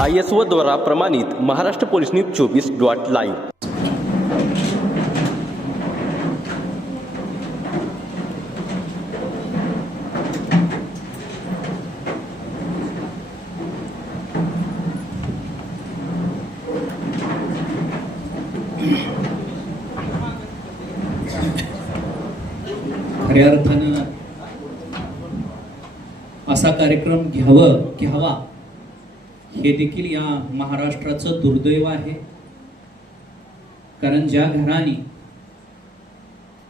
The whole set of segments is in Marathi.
आय एस ओ द्वारा प्रमाणित महाराष्ट्र पोलीस न्यूज चोवीस डॉट लाईव्ह. खऱ्या अर्थानं असा कार्यक्रम घ्यावं घ्यावा. हे देखील या महाराष्ट्राचं दुर्दैव आहे. कारण ज्या घराने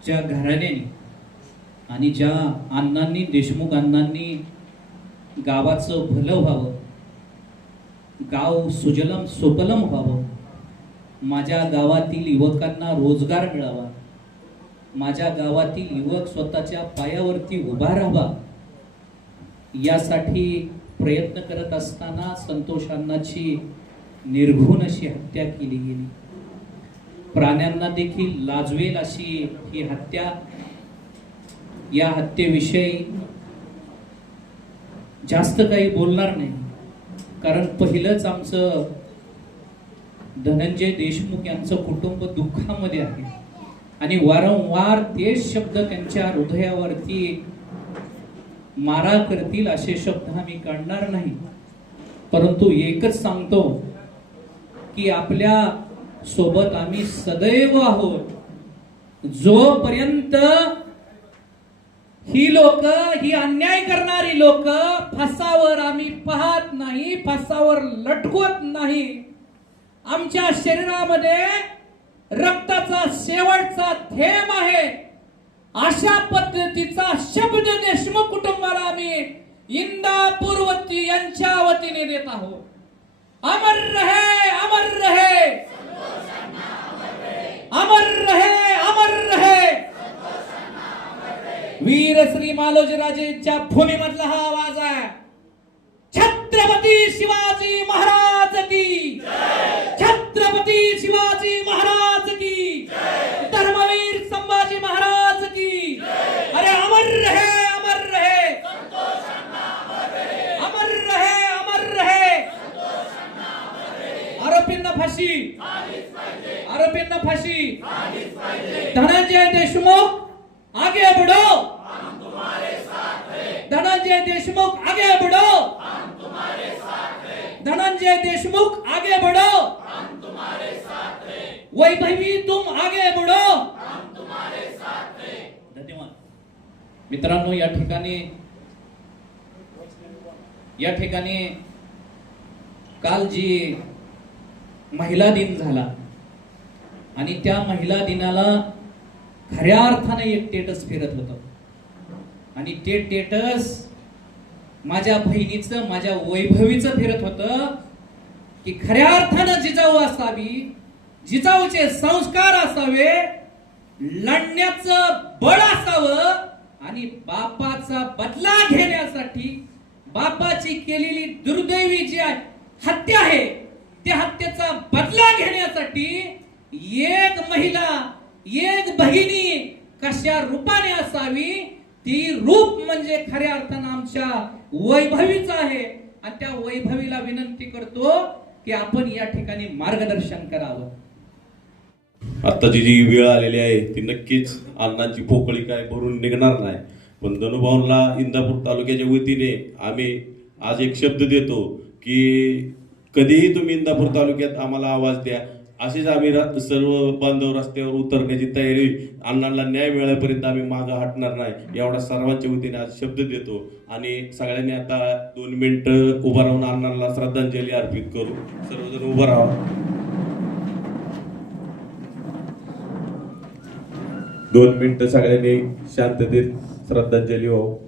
ज्या घराण्याने आणि ज्या अण्णांनी देशमुख अण्णांनी गावाचं भलं व्हावं गाव सुजलम सुपलम व्हावं माझ्या गावातील युवकांना रोजगार मिळावा माझ्या गावातील युवक स्वतःच्या पायावरती उभा राहावा यासाठी प्रयत्न करत असताना संतोष अण्णाची निर्घुण अशी हत्या केली गेली. प्राण्यांना देखील लाजवेल अशी ही हत्या. या हत्येविषयी जास्त काही बोलणार नाही. कारण पहिलंच आमचं धनंजय देशमुख यांचं कुटुंब दुःखामध्ये आहे. आणि वारंवार तेच शब्द त्यांच्या हृदयावरती मारा करतील असे शब्द आम्ही काढणार नाही. परंतु एकच सांगतो की आपल्यासोबत आम्ही सदैव आहोत. जोपर्यंत ही लोक ही अन्याय करणारी लोक फासावर आम्ही पाहत नाही फासावर लटकवत नाही आमच्या शरीरामध्ये रक्ताचा शेवटचा थेंब आहे. अशा पद्धतीचा शब्द देशमुख कुटुंबाला आम्ही इंदापूर वती यांच्या वतीने देत आहोत. अमर रहे अमर रहे. अमर रहे अमर रहे. वीर श्री मालोजीराजेंच्या भूमीमधला हा आवाज आहे. छत्रपती शिवाजी महाराज की फाशी। आरोपींना फाशी। धनंजय देशमुख, आगे बढ़ो धनंजय देशमुख, आगे बढ़ो धनंजय देशमुख, आगे बढ़ो वैभवी तुम आगे बढ़ो धन्यवाद। मित्रांनो, या ठिकाणी या ठिकाणी काल जी महिला दिन झाला. आणि त्या महिला दिनाला खऱ्या अर्थाने एक टेटस फिरत होतं. आणि ते टेटस माझ्या बहिणीचं माझ्या वैभवीचं फिरत होतं की खऱ्या अर्थानं जिजाऊ असावी जिजाऊचे संस्कार असावे लढण्याचं बळ असावं आणि बापाचा बदला घेण्यासाठी बापाची केलेली दुर्दैवी जी आहे- हत्या आहे त्या हत्येचा बदला घेण्यासाठी एक महिला एक बहिणी कशा रूपाने असावी? ती रूप म्हणजे खऱ्या अर्थानं आमच्या वैभवीच आहे. आणि त्या वैभवीला विनंती करतो की आपण या ठिकाणी मार्गदर्शन करावं. आत्ताची जी वेळ आलेली आहे ती नक्कीच अन्नाची पोकळी काय भरून निघणार नाही. पण धनुभावनला इंदापूर तालुक्याच्या वतीने आम्ही आज एक शब्द देतो की कधीही तुम्ही इंदापूर तालुक्यात आम्हाला आवाज द्या. असेच आम्ही सर्व बांधव रस्त्यावर उतरण्याची तयारी अण्णांना न्याय मिळाल्यापर्यंत आम्ही मागं हटणार नाही एवढा सर्वांच्या वतीने आज शब्द देतो. आणि सगळ्यांनी आता दोन मिनिटं उभा राहून अण्णांना श्रद्धांजली अर्पित करू. सर्वजण उभं राहा. दोन मिनिटं सगळ्यांनी शांततेत श्रद्धांजली हो.